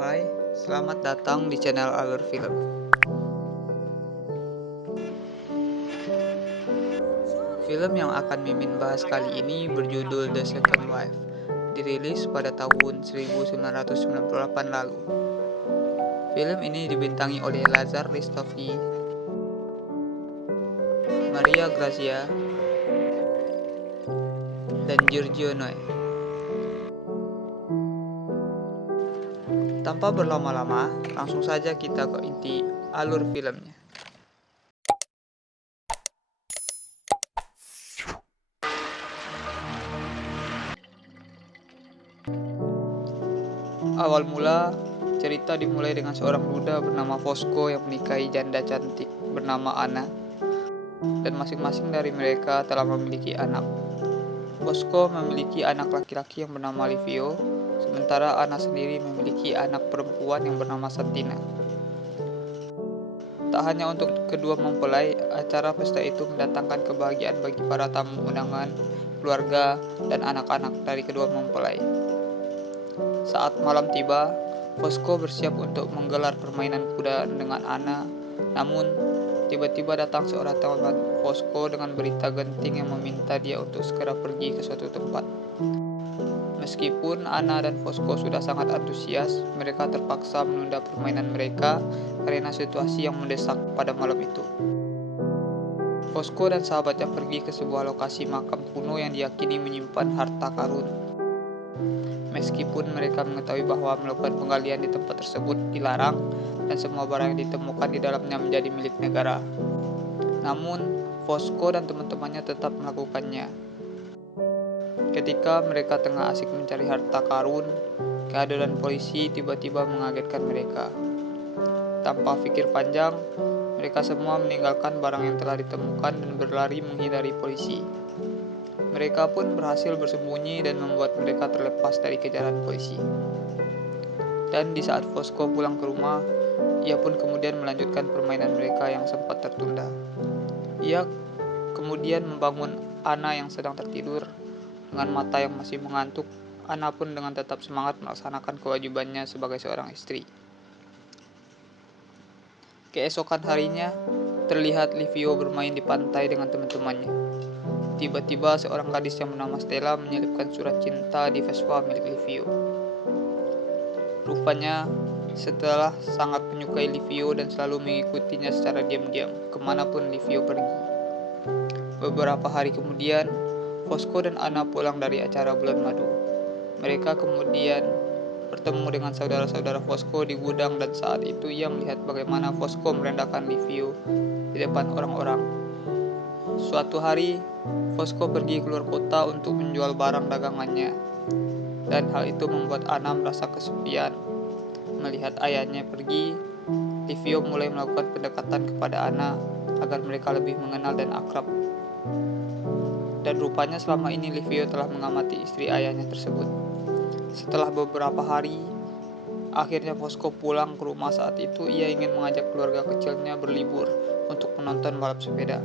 hai, selamat datang di channel Alur Film. Film yang akan Mimin bahas kali ini berjudul The Second Wife, dirilis pada tahun 1998 lalu. Film ini dibintangi oleh Lazar Listovi, Maria Grazia, dan Giorgio Noe. Tanpa berlama-lama, langsung saja kita ke inti alur filmnya. Awal mula, cerita dimulai dengan seorang duda bernama Fosco yang menikahi janda cantik bernama Anna, dan masing-masing dari mereka telah memiliki anak. Fosco memiliki anak laki-laki yang bernama Livio, sementara Anna sendiri memiliki anak perempuan yang bernama Santina. Tak hanya untuk kedua mempelai, acara pesta itu mendatangkan kebahagiaan bagi para tamu undangan, keluarga, dan anak-anak dari kedua mempelai. Saat malam tiba, Fosco bersiap untuk menggelar permainan kuda dengan Anna, namun tiba-tiba datang seorang teman Fosco dengan berita genting yang meminta dia untuk segera pergi ke suatu tempat. Meskipun Anna dan Fosco sudah sangat antusias, mereka terpaksa menunda permainan mereka karena situasi yang mendesak pada malam itu. Fosco dan sahabatnya pergi ke sebuah lokasi makam kuno yang diyakini menyimpan harta karun. Meskipun mereka mengetahui bahwa melakukan penggalian di tempat tersebut dilarang dan semua barang yang ditemukan di dalamnya menjadi milik negara. Namun, Fosco dan teman-temannya tetap melakukannya. Ketika mereka tengah asik mencari harta karun, kehadiran polisi tiba-tiba mengagetkan mereka. Tanpa pikir panjang, mereka semua meninggalkan barang yang telah ditemukan dan berlari menghindari polisi. Mereka pun berhasil bersembunyi dan membuat mereka terlepas dari kejaran polisi. Dan di saat Fosco pulang ke rumah, ia pun kemudian melanjutkan permainan mereka yang sempat tertunda. Ia kemudian membangun Anna yang sedang tertidur. Dengan mata yang masih mengantuk, Anna pun dengan tetap semangat melaksanakan kewajibannya sebagai seorang istri. Keesokan harinya, terlihat Livio bermain di pantai dengan teman-temannya. Tiba-tiba seorang gadis yang bernama Stella menyelipkan surat cinta di Vespa milik Livio. Rupanya, setelah sangat menyukai Livio dan selalu mengikutinya secara diam-diam kemanapun Livio pergi. Beberapa hari kemudian, Fosco dan Anna pulang dari acara bulan madu. Mereka kemudian bertemu dengan saudara-saudara Fosco di gudang dan saat itu ia melihat bagaimana Fosco merendahkan Livio di depan orang-orang. Suatu hari, Fosco pergi keluar kota untuk menjual barang dagangannya, dan hal itu membuat Anna merasa kesepian. Melihat ayahnya pergi, Livio mulai melakukan pendekatan kepada Anna agar mereka lebih mengenal dan akrab. Dan rupanya selama ini Livio telah mengamati istri ayahnya tersebut. Setelah beberapa hari, akhirnya Fosco pulang ke rumah. Saat itu ia ingin mengajak keluarga kecilnya berlibur untuk menonton balap sepeda.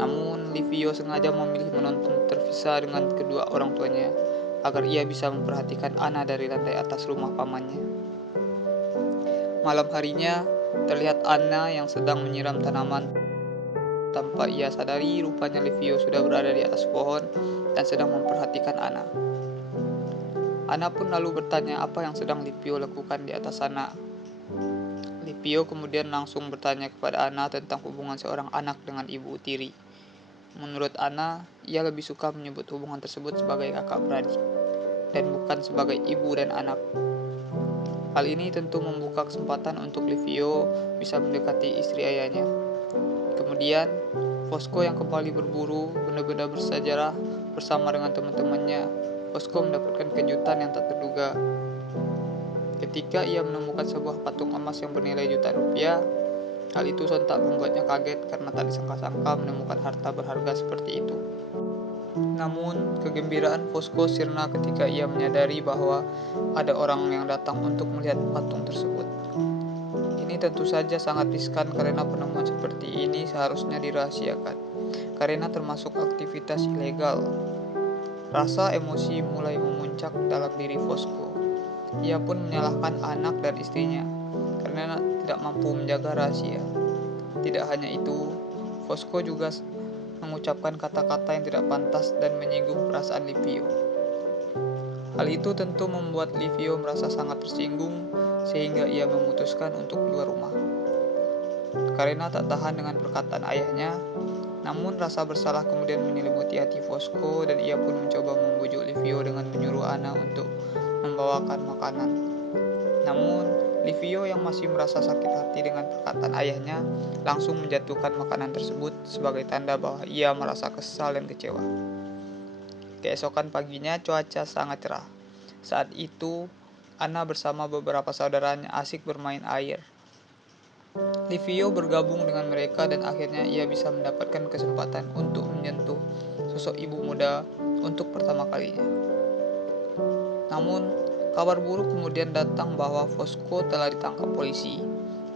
Namun, Livio sengaja memilih menonton terpisah dengan kedua orang tuanya, agar ia bisa memperhatikan Anna dari lantai atas rumah pamannya. Malam harinya, terlihat Anna yang sedang menyiram tanaman. Tanpa ia sadari, rupanya Livio sudah berada di atas pohon dan sedang memperhatikan Anna. Anna pun lalu bertanya apa yang sedang Livio lakukan di atas sana. Livio kemudian langsung bertanya kepada Anna tentang hubungan seorang anak dengan ibu tiri. Menurut Anna, ia lebih suka menyebut hubungan tersebut sebagai kakak beradik, dan bukan sebagai ibu dan anak. Hal ini tentu membuka kesempatan untuk Livio bisa mendekati istri ayahnya. Kemudian, Fosco yang kembali berburu benda-benda bersejarah bersama dengan teman-temannya. Fosco mendapatkan kejutan yang tak terduga. Ketika ia menemukan sebuah patung emas yang bernilai jutaan rupiah, hal itu sontak membuatnya kaget karena tak disangka-sangka menemukan harta berharga seperti itu. Namun, kegembiraan Fosco sirna ketika ia menyadari bahwa ada orang yang datang untuk melihat patung tersebut. Ini tentu saja sangat riskan karena penemuan seperti ini seharusnya dirahasiakan, karena termasuk aktivitas ilegal. Rasa emosi mulai memuncak dalam diri Fosco. Ia pun menyalahkan anak dan istrinya karena tidak mampu menjaga rahasia. Tidak hanya itu, Fosco juga mengucapkan kata-kata yang tidak pantas dan menyinggung perasaan Livio. Hal itu tentu membuat Livio merasa sangat tersinggung sehingga ia memutuskan untuk keluar rumah. Karena tak tahan dengan perkataan ayahnya, namun rasa bersalah kemudian menyelimuti hati Fosco dan ia pun mencoba membujuk Livio dengan menyuruh Anna untuk membawakan makanan. Namun, Livio yang masih merasa sakit hati dengan perkataan ayahnya langsung menjatuhkan makanan tersebut sebagai tanda bahwa ia merasa kesal dan kecewa. Keesokan paginya cuaca sangat cerah. Saat itu, Anna bersama beberapa saudaranya asik bermain air. Livio bergabung dengan mereka dan akhirnya ia bisa mendapatkan kesempatan untuk menyentuh sosok ibu muda untuk pertama kalinya. Namun, kabar buruk kemudian datang bahwa Fosco telah ditangkap polisi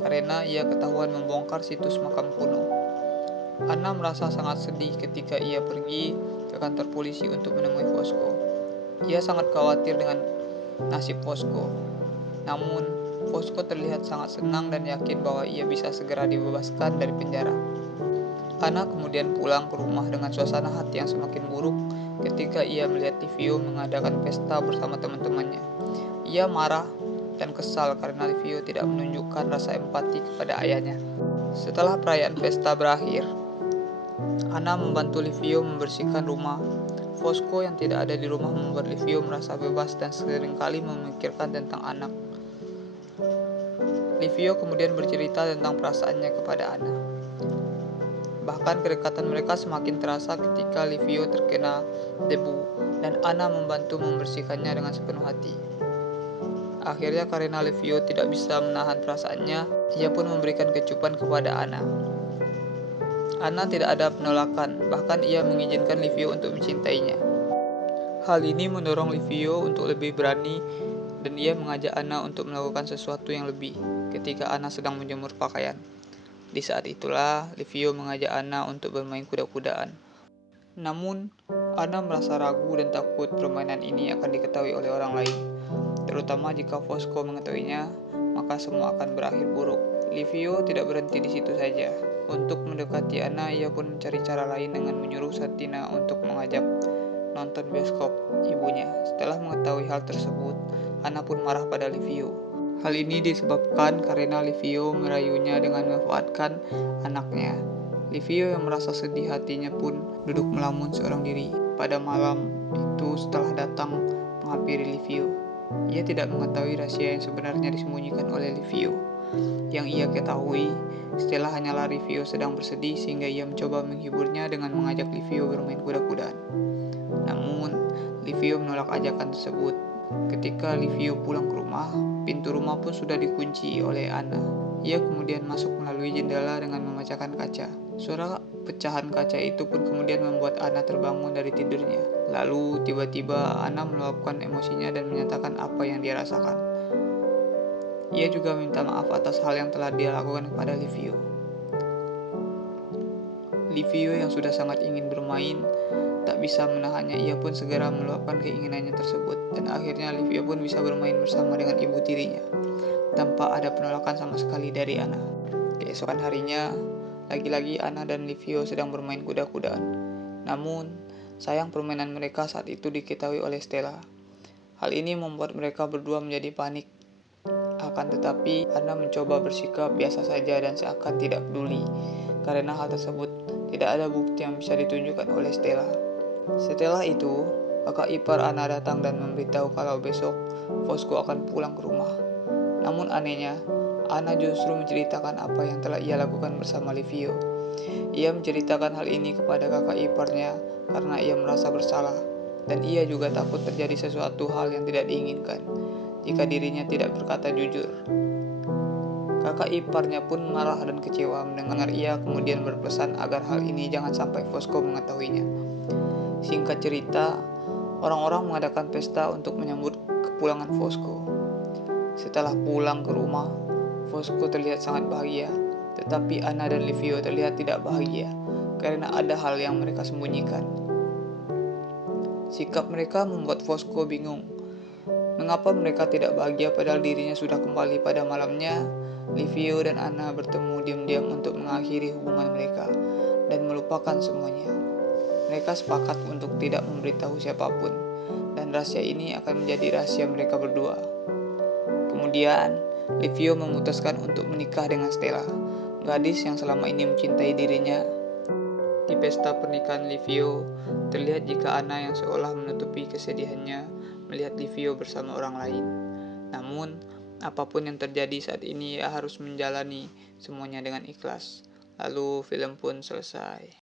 karena ia ketahuan membongkar situs makam kuno. Anna merasa sangat sedih ketika ia pergi ke kantor polisi untuk menemui Fosco. Ia sangat khawatir dengan nasib Fosco. Namun, Fosco terlihat sangat senang dan yakin bahwa ia bisa segera dibebaskan dari penjara. Anna kemudian pulang ke rumah dengan suasana hati yang semakin buruk ketika ia melihat Livio mengadakan pesta bersama teman-temannya. Ia marah dan kesal karena Livio tidak menunjukkan rasa empati kepada ayahnya. Setelah perayaan pesta berakhir, Anna membantu Livio membersihkan rumah. Fosco yang tidak ada di rumah membuat Livio merasa bebas dan seringkali memikirkan tentang anak. Livio kemudian bercerita tentang perasaannya kepada Anna. Bahkan kedekatan mereka semakin terasa ketika Livio terkena debu dan Anna membantu membersihkannya dengan sepenuh hati. Akhirnya karena Livio tidak bisa menahan perasaannya, ia pun memberikan kecupan kepada Anna. Anna tidak ada penolakan, bahkan ia mengizinkan Livio untuk mencintainya. Hal ini mendorong Livio untuk lebih berani dan ia mengajak Anna untuk melakukan sesuatu yang lebih ketika Anna sedang menjemur pakaian. Di saat itulah Livio mengajak Anna untuk bermain kuda-kudaan. Namun, Anna merasa ragu dan takut permainan ini akan diketahui oleh orang lain. Terutama jika Fosco mengetahuinya, maka semua akan berakhir buruk. Livio tidak berhenti di situ saja. Untuk mendekati Anna, ia pun mencari cara lain dengan menyuruh Satina untuk mengajak nonton bioskop ibunya. Setelah mengetahui hal tersebut, Anna pun marah pada Livio. Hal ini disebabkan karena Livio merayunya dengan memanfaatkan anaknya. Livio yang merasa sedih hatinya pun duduk melamun seorang diri. Pada malam itu setelah datang menghampiri Livio, ia tidak mengetahui rahasia yang sebenarnya disembunyikan oleh Livio. Yang ia ketahui, Stella hanyalah Livio sedang bersedih sehingga ia mencoba menghiburnya dengan mengajak Livio bermain kuda-kudaan. Namun, Livio menolak ajakan tersebut. Ketika Livio pulang ke rumah, pintu rumah pun sudah dikunci oleh Anna. Ia kemudian masuk melalui jendela dengan memecahkan kaca. Suara pecahan kaca itu pun kemudian membuat Anna terbangun dari tidurnya. Lalu tiba-tiba Anna meluapkan emosinya dan menyatakan apa yang dia rasakan. Ia juga minta maaf atas hal yang telah dia lakukan kepada Livio. Livio yang sudah sangat ingin bermain tak bisa menahannya, ia pun segera meluapkan keinginannya tersebut dan akhirnya Livio pun bisa bermain bersama dengan ibu tirinya tanpa ada penolakan sama sekali dari Anna. Keesokan harinya, lagi-lagi Anna dan Livio sedang bermain kuda-kudaan. Namun, sayang permainan mereka saat itu diketahui oleh Stella. Hal ini membuat mereka berdua menjadi panik. Akan tetapi, Anna mencoba bersikap biasa saja dan seakan tidak peduli karena hal tersebut tidak ada bukti yang bisa ditunjukkan oleh Stella. Setelah itu, kakak ipar Anna datang dan memberitahu kalau besok Fosco akan pulang ke rumah. Namun anehnya, Anna justru menceritakan apa yang telah ia lakukan bersama Livio. Ia menceritakan hal ini kepada kakak iparnya karena ia merasa bersalah dan ia juga takut terjadi sesuatu hal yang tidak diinginkan jika dirinya tidak berkata jujur. Kakak iparnya pun marah dan kecewa mendengar ia kemudian berpesan agar hal ini jangan sampai Fosco mengetahuinya. Singkat cerita, orang-orang mengadakan pesta untuk menyambut kepulangan Fosco. Setelah pulang ke rumah, Fosco terlihat sangat bahagia, tetapi Anna dan Livio terlihat tidak bahagia karena ada hal yang mereka sembunyikan. Sikap mereka membuat Fosco bingung. Mengapa mereka tidak bahagia padahal dirinya sudah kembali pada malamnya? Livio dan Anna bertemu diam-diam untuk mengakhiri hubungan mereka dan melupakan semuanya. Mereka sepakat untuk tidak memberitahu siapapun, dan rahasia ini akan menjadi rahasia mereka berdua. Kemudian, Livio memutuskan untuk menikah dengan Stella, gadis yang selama ini mencintai dirinya. Di pesta pernikahan Livio, terlihat jika Anna yang seolah menutupi kesedihannya melihat Livio bersama orang lain. Namun, apapun yang terjadi saat ini, ia harus menjalani semuanya dengan ikhlas. Lalu film pun selesai.